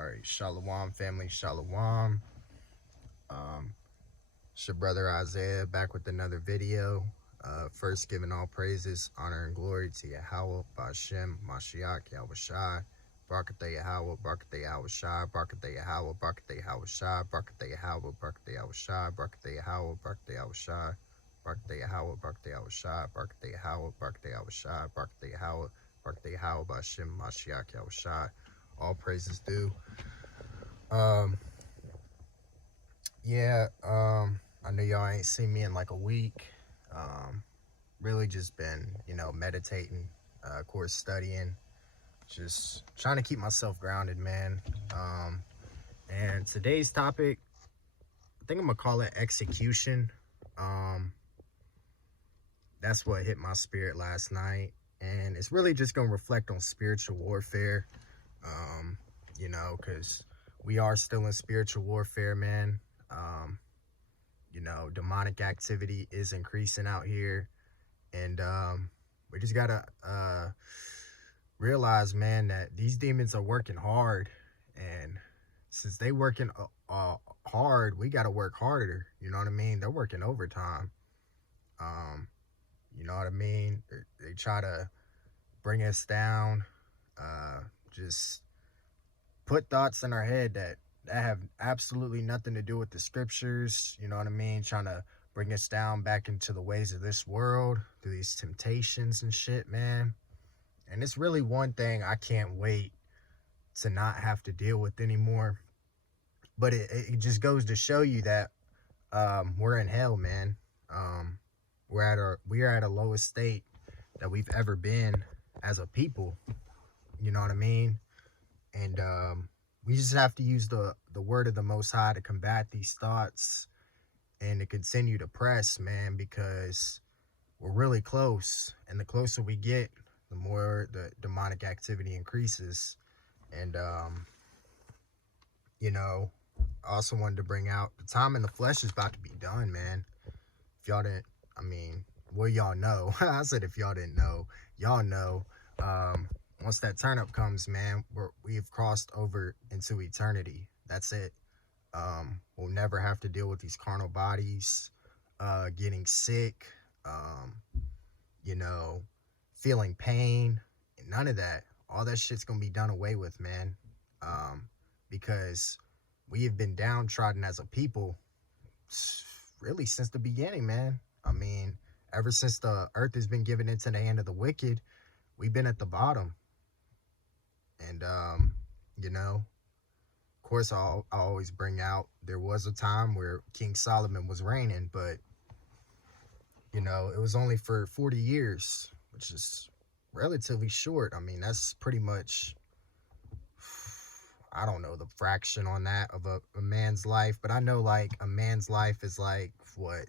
All right, Shalom family, Shalom. It's your brother Isaiah back with another video. First, giving all praises, honor, and glory to Yahweh, Bashem, Mashiach, Yahushai, Barakatah Yahweh, Barakatah Yahushai, Barakatah Yahweh, Barakatah Yahushai, Barakatah Yahweh, Barakatah Yahushai, Barakatah Yahweh, Barakatah Yahushai, Barakatah Yahweh, Barakatah Yahushai, Barakatah Yahweh, Barakatah Yahushai, Barakatah Yahweh, Barakatah Yahweh, Bashem, Mashiach, Yahushai. All praises due. I know y'all ain't seen me in like a week. Really just been, meditating, of course, studying, just trying to keep myself grounded, man. And today's topic, I think I'm gonna call it execution. That's what hit my spirit last night, and it's really just gonna reflect on spiritual warfare. Because we are still in spiritual warfare, man. Demonic activity is increasing out here, and we just gotta realize, man, that these demons are working hard, and since they working hard, we gotta work harder. You know what I mean? They're working overtime. You know what I mean? They try to bring us down, just put thoughts in our head that have absolutely nothing to do with the scriptures. You know what I mean? Trying to bring us down back into the ways of this world through these temptations and shit, man. And it's really one thing I can't wait to not have to deal with anymore. But it just goes to show you that we're in hell, man. We are at a lowest state that we've ever been as a people. You know what I mean? And we just have to use the word of the Most High to combat these thoughts and to continue to press, man, because we're really close. And the closer we get, the more the demonic activity increases. And, I also wanted to bring out the time in the flesh is about to be done, man. If y'all didn't, y'all know. I said if y'all didn't know, y'all know. Once that turn up comes, man, we've crossed over into eternity. That's it. We'll never have to deal with these carnal bodies, getting sick, feeling pain, none of that. All that shit's gonna be done away with, man. Because we have been downtrodden as a people really since the beginning, man. Ever since the earth has been given into the hand of the wicked, we've been at the bottom. And, of course, I'll always bring out, there was a time where King Solomon was reigning, but, it was only for 40 years, which is relatively short. That's pretty much, I don't know the fraction on that of a man's life, but I know, like, a man's life is like, what,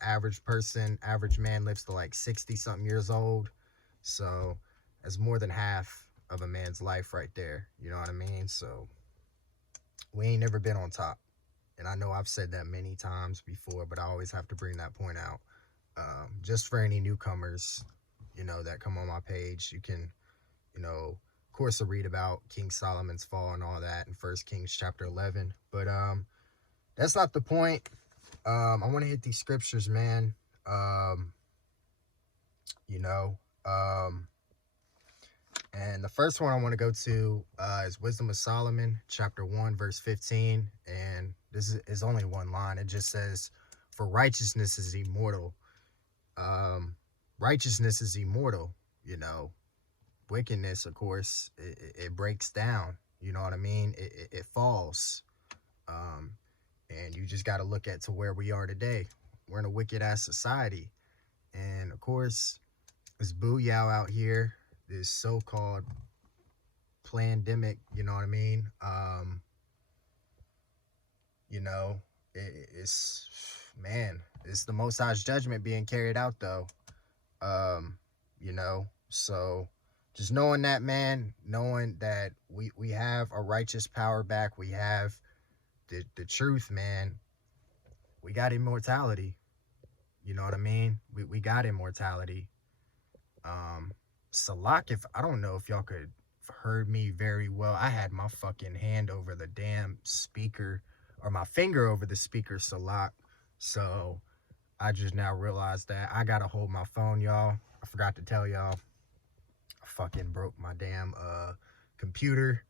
average man lives to like 60-something years old. So that's more than half of a man's life right there. You know what I mean? So we ain't never been on top. And I know I've said that many times before, but I always have to bring that point out. Just for any newcomers, that come on my page, you can, of course, read about King Solomon's fall and all that in 1 Kings chapter 11. But that's not the point. I want to hit these scriptures, man. And the first one I want to go to is Wisdom of Solomon, chapter 1, verse 15. And this is only one line. It just says, for righteousness is immortal. Righteousness is immortal, Wickedness, of course, it breaks down. You know what I mean? It falls. And you just got to look at to where we are today. We're in a wicked-ass society. And, of course, this booyah out here, this so-called plandemic, you know what I mean? It's the Most High's judgment being carried out, though. So just knowing that, man, knowing that we have a righteous power back, we have the truth, man. We got immortality. You know what I mean? We got immortality. Salak, if I don't know if y'all could heard me very well. I had my fucking hand over the damn speaker, or my finger over the speaker a lot. So I just now realized that I gotta hold my phone, y'all. I forgot to tell y'all. I fucking broke my damn computer.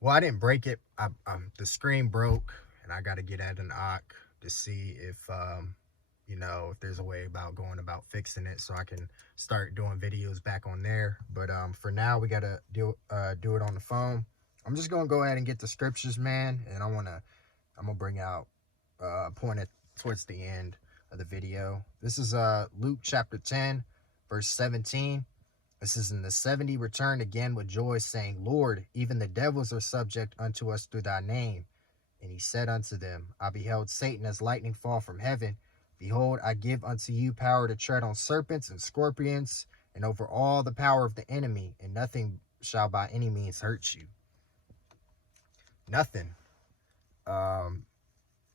Well, I didn't break it. The screen broke, and I gotta get at an OC to see if you know, if there's a way about going about fixing it so I can start doing videos back on there. But for now, we gotta do it on the phone. I'm just gonna go ahead and get the scriptures, man, and I'm gonna bring out point it towards the end of the video. This is Luke chapter 10, verse 17. This is, in the 70 return again with joy, saying, Lord, even the devils are subject unto us through thy name. And he said unto them, I beheld Satan as lightning fall from heaven. Behold, I give unto you power to tread on serpents and scorpions, and over all the power of the enemy, and nothing shall by any means hurt you. Nothing.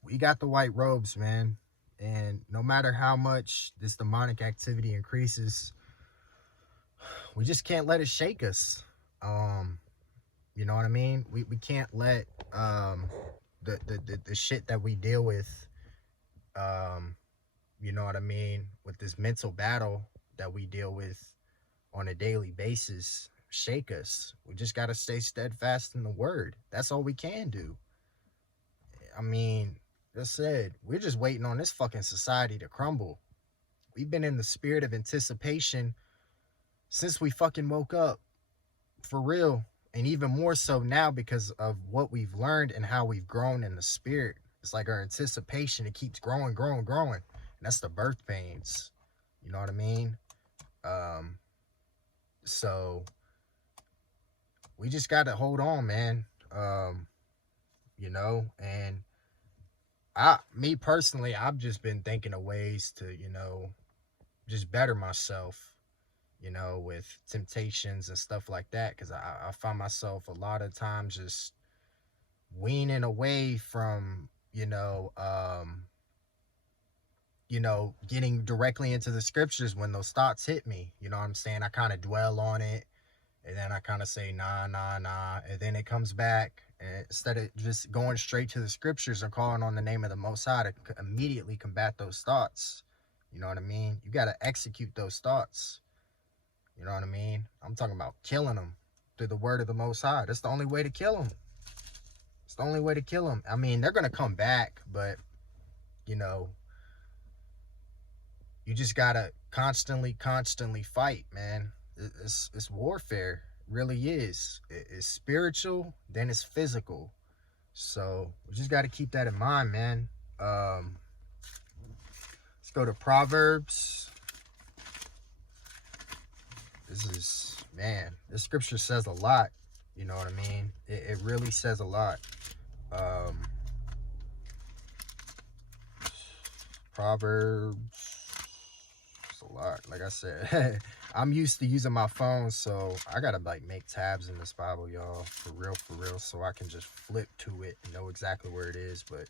We got the white robes, man. And no matter how much this demonic activity increases, we just can't let it shake us. You know what I mean? We can't let the shit that we deal with, you know what I mean, with this mental battle that we deal with on a daily basis, shake us. We just got to stay steadfast in the word. That's all we can do. I mean, as I said, we're just waiting on this fucking society to crumble. We've been in the spirit of anticipation since we fucking woke up, for real. And even more so now because of what we've learned and how we've grown in the spirit. It's like our anticipation, it keeps growing. And that's the birth pains. You know what I mean? So we just got to hold on, man. You know, and me personally, I've just been thinking of ways to, you know, just better myself, you know, with temptations and stuff like that. Because I find myself a lot of times just weaning away from, you know, getting directly into the scriptures when those thoughts hit me. You know what I'm saying? I kind of dwell on it, and then I kind of say, nah, and then it comes back. And instead of just going straight to the scriptures and calling on the name of the Most High to immediately combat those thoughts, you know what I mean? You got to execute those thoughts. You know what I mean? I'm talking about killing them through the word of the Most High. That's the only way to kill them. It's the only way to kill them. I mean, they're going to come back, but, you know, you just got to constantly fight, man. It's warfare. It really is. It's spiritual, then it's physical. So we just got to keep that in mind, man. Let's go to Proverbs. This scripture says a lot. You know what I mean? It really says a lot. Proverbs, it's a lot. Like I said, I'm used to using my phone, so I gotta like make tabs in this Bible, y'all, for real, so I can just flip to it and know exactly where it is. But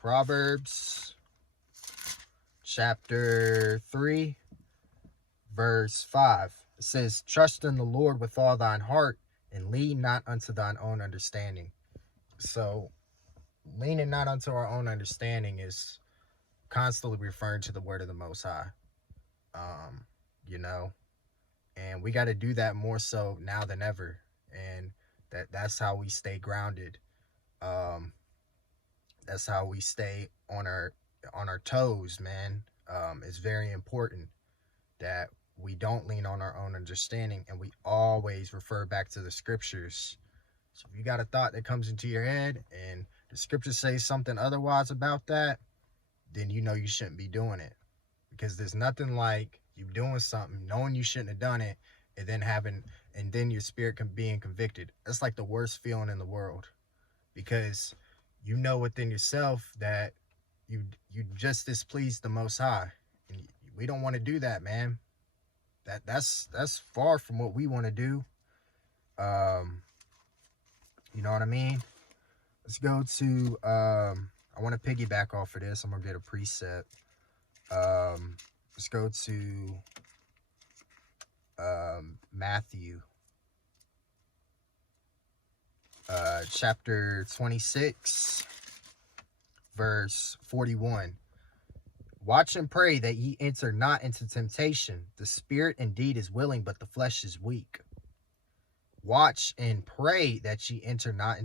Proverbs chapter 3, verse 5. It says, trust in the Lord with all thine heart, and lean not unto thine own understanding. So leaning not unto our own understanding is constantly referring to the word of the Most High. You know, and we got to do that more so now than ever. And that's how we stay grounded. That's how we stay on our toes, man. It's very important that we don't lean on our own understanding, and we always refer back to the scriptures. So if you got a thought that comes into your head and the scriptures say something otherwise about that, then you know you shouldn't be doing it. Because there's nothing like you doing something, knowing you shouldn't have done it, and then your spirit being convicted. That's like the worst feeling in the world. Because you know within yourself that you just displeased the Most High. And we don't want to do that, man. That's far from what we want to do. You know what I mean? Let's go to I want to piggyback off of this. I'm going to get a precept. Let's go to Matthew chapter 26, verse 41. Watch and pray that ye enter not into temptation. The spirit indeed is willing, but the flesh is weak. Watch and pray that ye enter not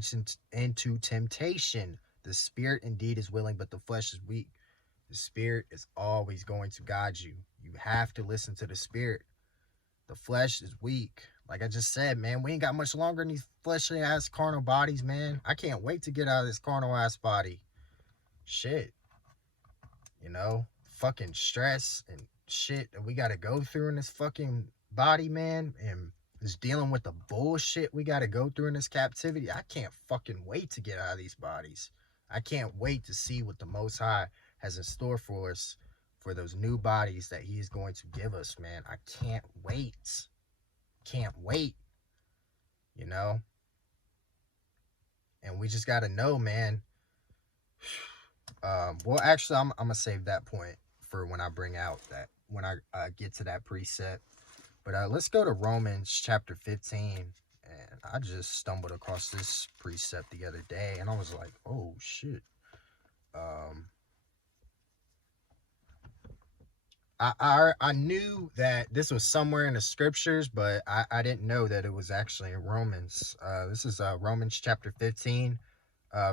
into temptation. The spirit indeed is willing, but the flesh is weak. The spirit is always going to guide you. You have to listen to the spirit. The flesh is weak. Like I just said, man, we ain't got much longer in these fleshly ass carnal bodies, man. I can't wait to get out of this carnal ass body. Shit. You know, fucking stress and shit that we got to go through in this fucking body, man. And just dealing with the bullshit we got to go through in this captivity. I can't fucking wait to get out of these bodies. I can't wait to see what the Most High has in store for us, for those new bodies that he is going to give us, man. I can't wait. Can't wait. You know? And we just got to know, man. Well, actually, I'm going to save that point for when I bring out that, when I get to that precept. But let's go to Romans chapter 15. And I just stumbled across this precept the other day. And I was like, oh, shit. I knew that this was somewhere in the scriptures, but I didn't know that it was actually in Romans. This is Romans chapter 15,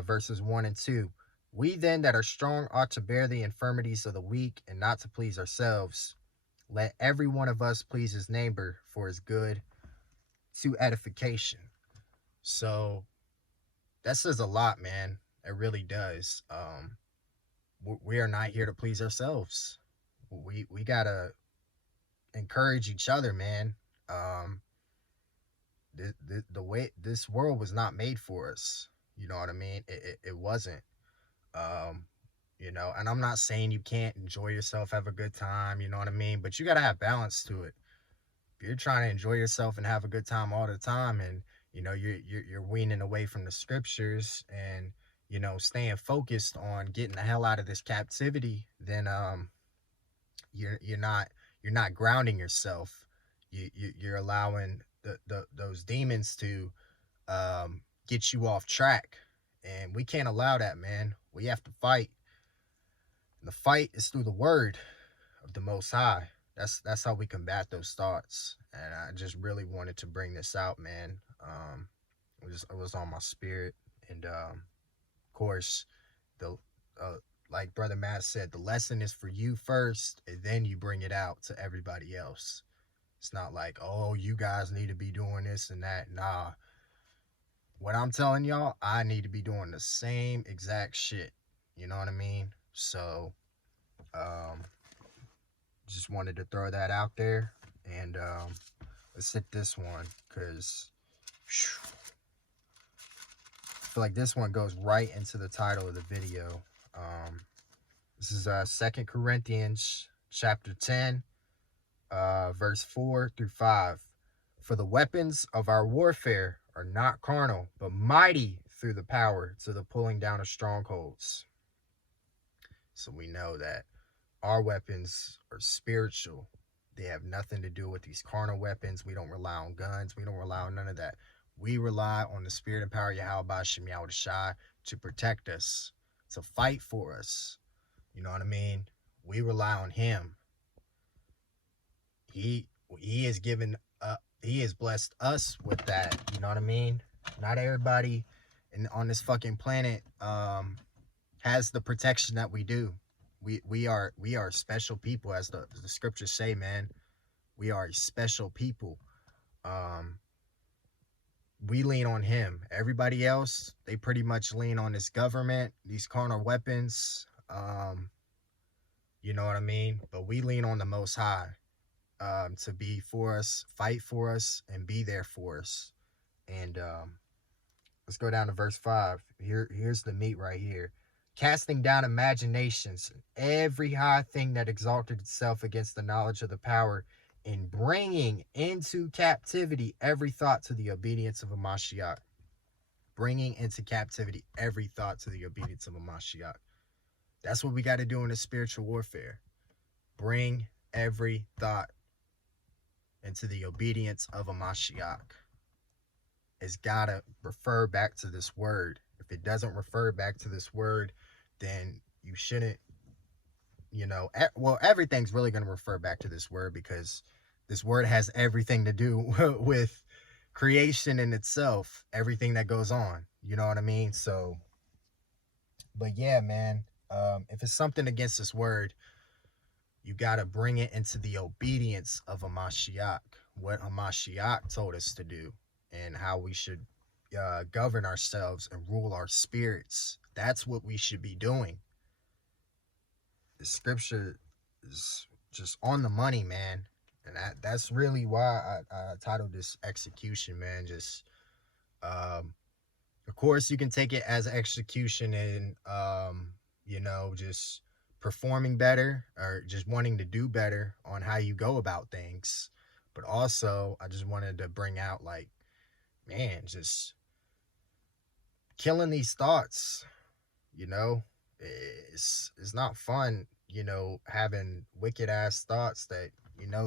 verses 1 and 2. We then that are strong ought to bear the infirmities of the weak and not to please ourselves. Let every one of us please his neighbor for his good to edification. So that says a lot, man. It really does. We are not here to please ourselves. We gotta encourage each other, man. The way this world was not made for us. You know what I mean? It wasn't. You know, and I'm not saying you can't enjoy yourself, have a good time, you know what I mean? But you got to have balance to it. If you're trying to enjoy yourself and have a good time all the time, and, you know, you're weaning away from the scriptures and, you know, staying focused on getting the hell out of this captivity, then, you're not grounding yourself. You're allowing those demons to, get you off track. And we can't allow that, man. We have to fight. And the fight is through the word of the Most High. That's how we combat those thoughts. And I just really wanted to bring this out, man. It was on my spirit. And of course, like Brother Matt said, the lesson is for you first, and then you bring it out to everybody else. It's not like, oh, you guys need to be doing this and that. Nah. What I'm telling y'all, I need to be doing the same exact shit. You know what I mean? So, just wanted to throw that out there. And let's hit this one, because I feel like this one goes right into the title of the video. This is 2 Corinthians chapter 10, verse 4 through 5. For the weapons of our warfare are not carnal, but mighty through the power to the pulling down of strongholds. So we know that our weapons are spiritual. They have nothing to do with these carnal weapons. We don't rely on guns. We don't rely on none of that. We rely on the spirit and power of Yahweh Shem Yahushua to protect us, to fight for us. You know what I mean? We rely on him. He has given he has blessed us with that. You know what I mean? Not everybody on this fucking planet has the protection that we do. We are special people, as the scriptures say, man. We are a special people. We lean on him. Everybody else, they pretty much lean on this government, these carnal weapons. You know what I mean? But we lean on the Most High. To be for us, fight for us, and be there for us. And let's go down to verse 5. Here's the meat right here. Casting down imaginations, every high thing that exalted itself against the knowledge of the power, and bringing into captivity every thought to the obedience of a Mashiach. Bringing into captivity every thought to the obedience of a Mashiach. That's what we got to do in the spiritual warfare. Bring every thought into the obedience of a Mashiach. It's got to refer back to this word. If it doesn't refer back to this word, then you shouldn't, well, everything's really going to refer back to this word, because this word has everything to do with creation in itself, everything that goes on. You know what I mean? So, but yeah, man, if it's something against this word, you got to bring it into the obedience of a Mashiach, what a Mashiach told us to do, and how we should govern ourselves and rule our spirits. That's what we should be doing. The scripture is just on the money, man. And that's really why I titled this Execution, man. Just, of course, you can take it as execution and, just performing better, or just wanting to do better on how you go about things. But also, I just wanted to bring out, like, man, just killing these thoughts, it's not fun, having wicked ass thoughts that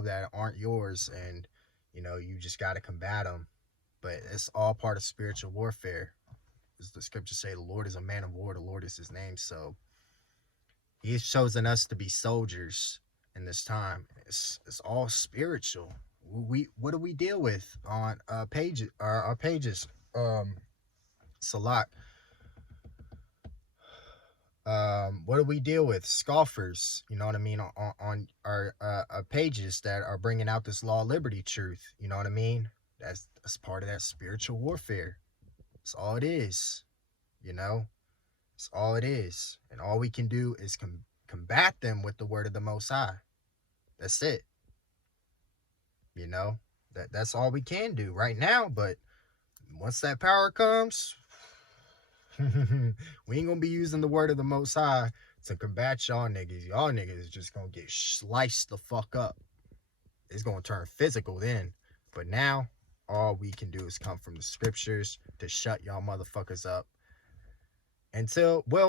that aren't yours, and you just got to combat them. But it's all part of spiritual warfare. As the scriptures say, the Lord is a man of war, the Lord is his name. So he's chosen us to be soldiers in this time. It's all spiritual. What do we deal with on our pages? Salat. What do we deal with? Scoffers, you know what I mean, on our pages that are bringing out this law, liberty, truth. You know what I mean? That's part of that spiritual warfare. It's all it is. It's all it is. And all we can do is combat them with the word of the Most High. That's it. That's all we can do right now. But once that power comes, we ain't gonna be using the word of the Most High to combat y'all niggas. Y'all niggas is just gonna get sliced the fuck up. It's gonna turn physical then. But now, all we can do is come from the scriptures to shut y'all motherfuckers up.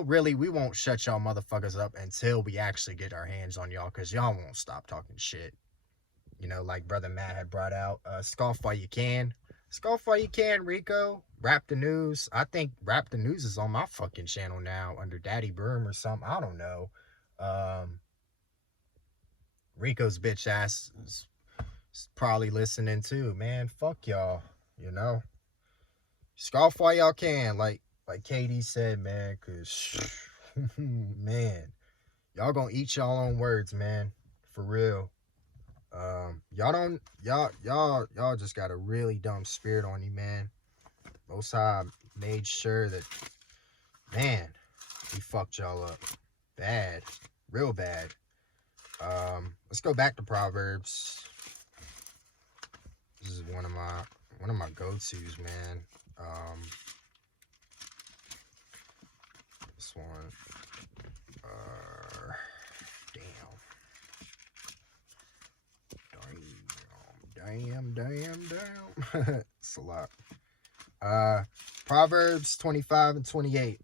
Really, we won't shut y'all motherfuckers up until we actually get our hands on y'all, because y'all won't stop talking shit. Like Brother Matt had brought out, scoff while you can. Scoff while you can, Rico. Rap the News. I think Rap the News is on my fucking channel now under Daddy Broom or something. I don't know. Rico's bitch ass is probably listening too. Man, fuck y'all. Scoff while y'all can, like KD said, man, because, man, y'all gonna eat y'all own words, man. For real. Y'all just got a really dumb spirit on you, man. Most High made sure that, man, we fucked y'all up bad, real bad. Let's go back to Proverbs. This is one of my go-tos, man. This one, damn. It's a lot. Proverbs 25 and 28.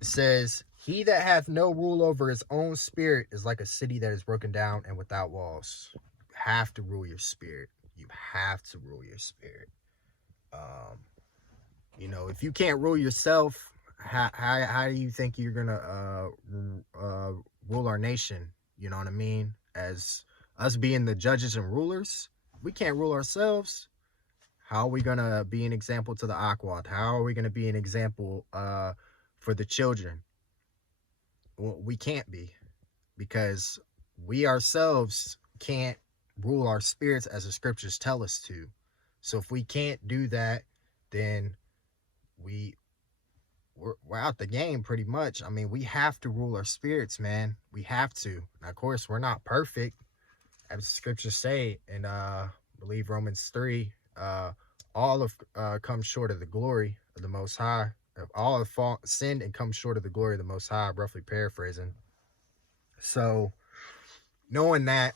It says, he that hath no rule over his own spirit is like a city that is broken down and without walls. You have to rule your spirit. You have to rule your spirit. If you can't rule yourself, how do you think you're gonna rule our nation? You know what I mean? As us being the judges and rulers, we can't rule ourselves. How are we gonna be an example to the Akwad? How are we gonna be an example for the children? Well, we can't be, because we ourselves can't rule our spirits as the scriptures tell us to. So if we can't do that, then we're out the game pretty much. I mean, we have to rule our spirits, man. We have to. Now, of course, we're not perfect, as the scriptures say in I believe Romans 3. All have come short of the glory of the Most High. All have sinned and come short of the glory of the Most High, roughly paraphrasing. So, knowing that,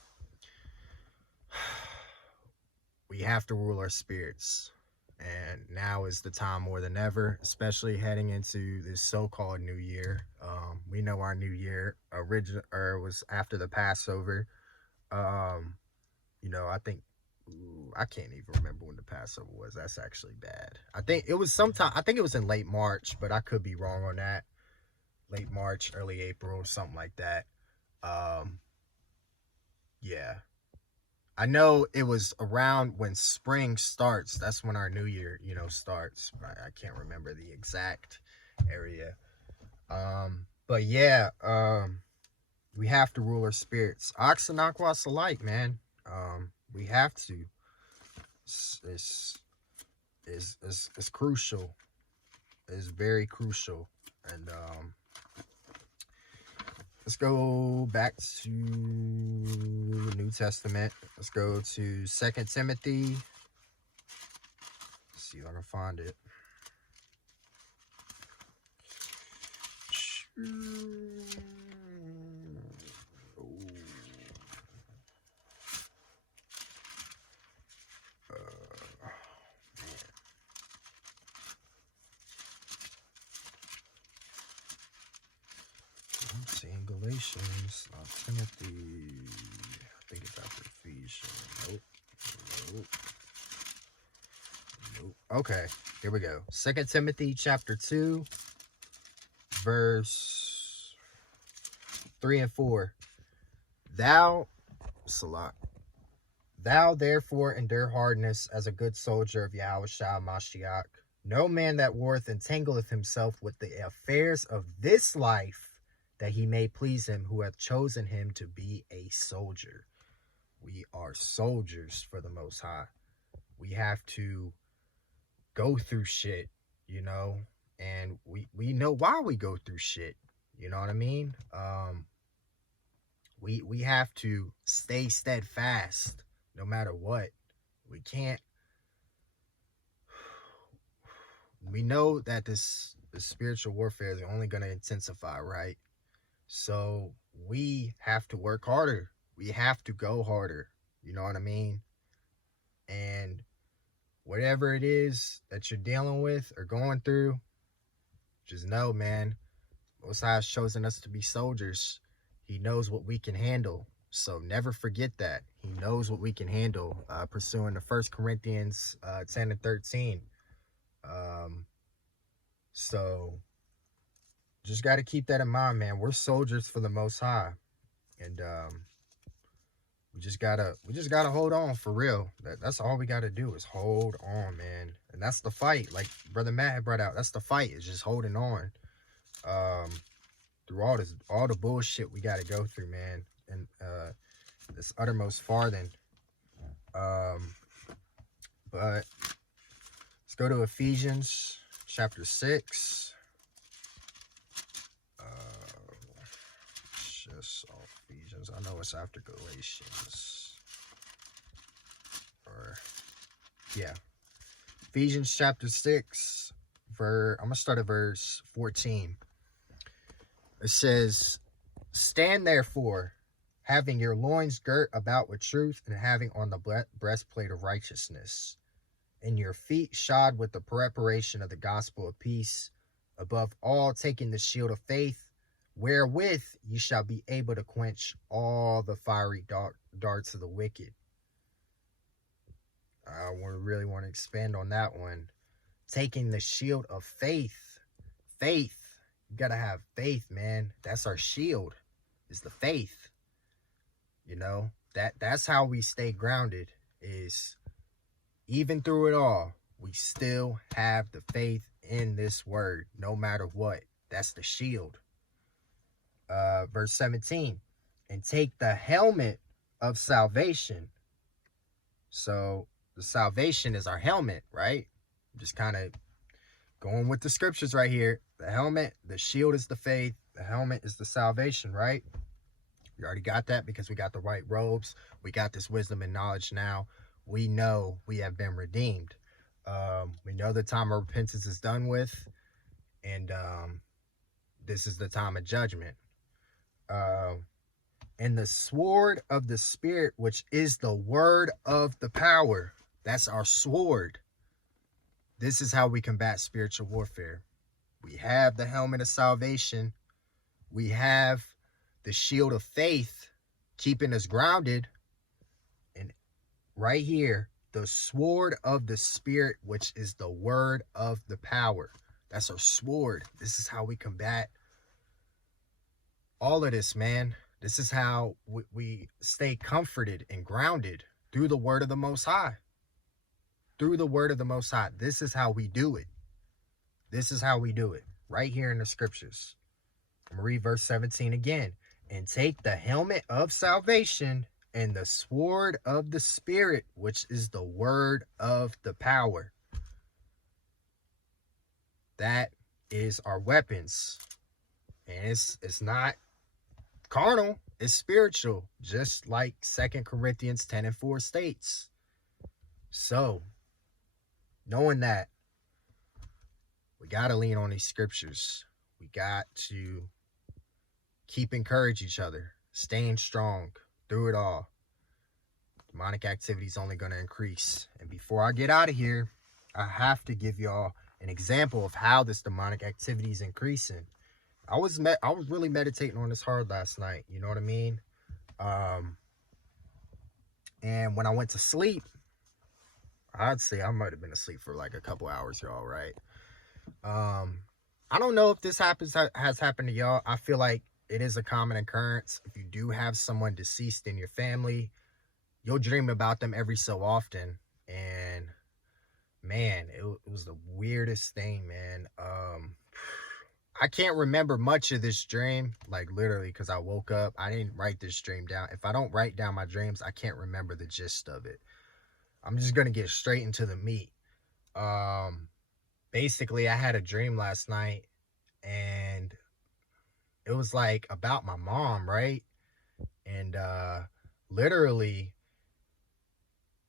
we have to rule our spirits. And now is the time more than ever, especially heading into this so-called new year. We know our new year was after the Passover. Um, I think I can't even remember when the Passover was. That's actually bad. I think it was sometime. I think it was in late March, but I could be wrong on that. Late March, early April, something like that. Um, yeah, I know it was around when spring starts. That's when our new year, starts. I can't remember the exact area. But yeah, we have to rule our spirits. Ox and aquas alike, man. We have to. It's crucial. It's very crucial. And let's go back to the New Testament. Let's go to 2 Timothy. Let's see if I can find it. I'm seeing Galatians, not Timothy. I think it's after Ephesians. Nope. Okay, here we go. 2 Timothy chapter 2, verse 3 and 4. Thou therefore endure hardness as a good soldier of Yahushua Mashiach. No man that warreth entangleth himself with the affairs of this life, that he may please him who hath chosen him to be a soldier. We are soldiers for the Most High. We have to go through shit, and we know why we go through shit. You know what I mean? We have to stay steadfast no matter what. We know that this spiritual warfare is only going to intensify, right? So we have to work harder. We have to go harder. You know what I mean? And whatever it is that you're dealing with or going through, just know, man, Most High has chosen us to be soldiers. He knows what we can handle. So never forget that. He knows what we can handle. Pursuing the 1 Corinthians 10 and 13. So just got to keep that in mind, man. We're soldiers for the Most High. And we just gotta hold on for real. That's all we gotta do is hold on, man. And that's the fight. Like Brother Matt had brought out, that's the fight, is just holding on. Through all the bullshit we gotta go through, man. And this uttermost farthing. But let's go to Ephesians chapter 6. Just Ephesians. I know it's after Galatians. Ephesians chapter 6. I'm going to start at verse 14. It says, "Stand therefore, having your loins girt about with truth, and having on the breastplate of righteousness, and your feet shod with the preparation of the gospel of peace, above all taking the shield of faith, wherewith ye shall be able to quench all the fiery darts of the wicked." I really want to expand on that one. Taking the shield of faith. Faith. You got to have faith, man. That's our shield, is the faith. That's how we stay grounded, is even through it all, we still have the faith in this word, no matter what. That's the shield. Verse 17, "And take the helmet of salvation." So the salvation is our helmet, right? Just kind of going with the scriptures right here. The helmet, the shield is the faith. The helmet is the salvation, right? We already got that because we got the white robes. We got this wisdom and knowledge now. We know we have been redeemed. We know the time of repentance is done with. And this is the time of judgment. And the sword of the Spirit, which is the word of the power. That's our sword. This is how we combat spiritual warfare. We have the helmet of salvation. We have the shield of faith keeping us grounded. And right here, the sword of the Spirit, which is the word of the power. That's our sword. This is how we combat all of this, man. This is how we stay comforted and grounded through the word of the Most High. Through the word of the Most High. This is how we do it. This is how we do it. Right here in the scriptures. I'm going to read verse 17 again. And take the helmet of salvation and the sword of the Spirit, which is the word of the power. That is our weapons. And it's not carnal, it's spiritual, just like 2 Corinthians 10:4 states. So, knowing that, we got to lean on these scriptures. We got to keep encourage each other, staying strong through it all. Demonic activity is only going to increase. And before I get out of here, I have to give y'all an example of how this demonic activity is increasing. I was really meditating on this hard last night. You know what I mean? And when I went to sleep, I'd say I might have been asleep for like a couple hours, y'all, right? I don't know if this has happened to y'all. I feel like it is a common occurrence. If you do have someone deceased in your family, you'll dream about them every so often. And man, it was the weirdest thing, man. I can't remember much of this dream, like literally, because I woke up. I didn't write this dream down. If I don't write down my dreams, I can't remember the gist of it. I'm just going to get straight into the meat. Basically, I had a dream last night, and it was like about my mom, right? And literally,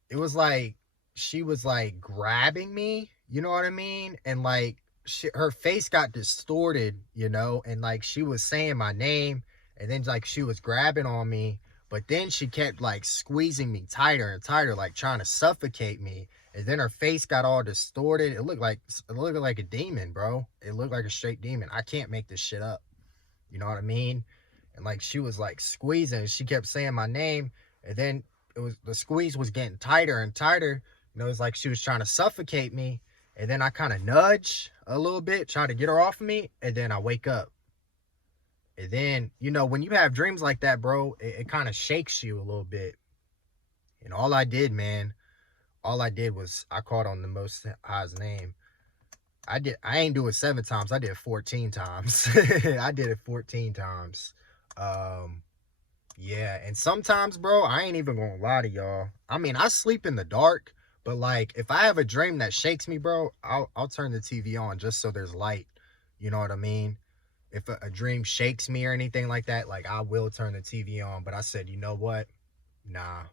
it was like she was like grabbing me, you know what I mean? And like her face got distorted, you know, and like she was saying my name, and then like she was grabbing on me, but then she kept like squeezing me tighter and tighter, like trying to suffocate me. And then her face got all distorted. It looked like a demon, bro. It looked like a straight demon. I can't make this shit up. You know what I mean? And like she was like squeezing. She kept saying my name, and then the squeeze was getting tighter and tighter. You know, it was like she was trying to suffocate me. And then I kind of nudge a little bit, try to get her off of me, and then I wake up. And then, you know, when you have dreams like that, bro, it kind of shakes you a little bit. And all I did was I called on the Most High's name. I ain't do it 7 times. I did it 14 times. I did it 14 times. Yeah, and sometimes, bro, I ain't even gonna lie to y'all. I mean, I sleep in the dark, but like if I have a dream that shakes me, bro, I'll turn the TV on just so there's light. You know what I mean? If a dream shakes me or anything like that, like I will turn the TV on. But I said, you know what? Nah,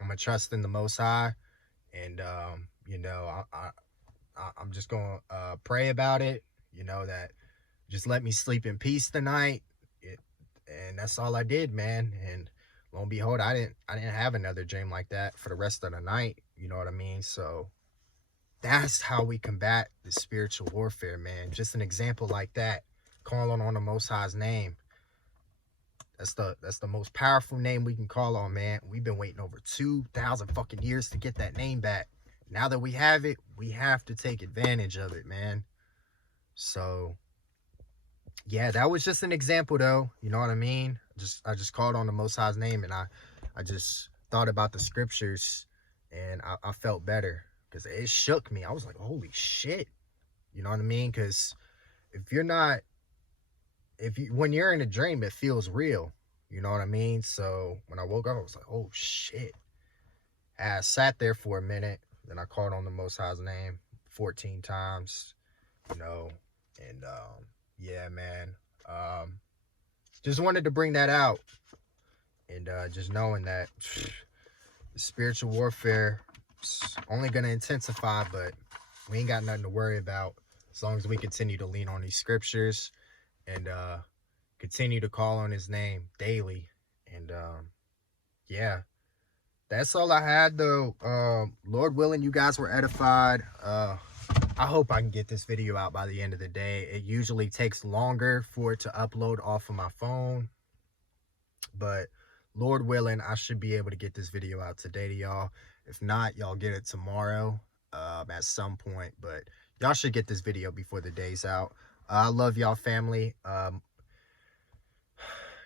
I'm gonna trust in the Most High, and you know, I'm just gonna pray about it. You know, that just let me sleep in peace tonight. And that's all I did, man. And lo and behold, I didn't have another dream like that for the rest of the night. You know what I mean? So that's how we combat the spiritual warfare, man. Just an example like that, calling on the Most High's name. That's the most powerful name we can call on, man. We've been waiting over 2,000 fucking years to get that name back. Now that we have it, we have to take advantage of it, man. So yeah, that was just an example, though. You know what I mean? I just called on the Most High's name, and I just thought about the scriptures, and I felt better because it shook me. I was like, holy shit. You know what I mean? Because when you're in a dream, it feels real. You know what I mean? So when I woke up, I was like, oh shit. I sat there for a minute, then I called on the Most High's name 14 times, you know, and yeah, man. Just wanted to bring that out. And just knowing that the spiritual warfare is only going to intensify, but we ain't got nothing to worry about as long as we continue to lean on these scriptures and continue to call on his name daily. And yeah, that's all I had, though. Lord willing, you guys were edified. I hope I can get this video out by the end of the day. It usually takes longer for it to upload off of my phone, but Lord willing, I should be able to get this video out today to y'all. If not, y'all get it tomorrow at some point, but y'all should get this video before the day's out. I love y'all, family.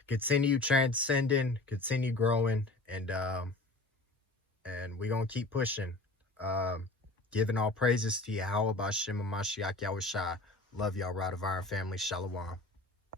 Continue transcending, continue growing, and we're gonna keep pushing. Giving all praises to Yahweh B'Shem Mashiach Yahushua. Love y'all, Rod of Iron family. Shalom.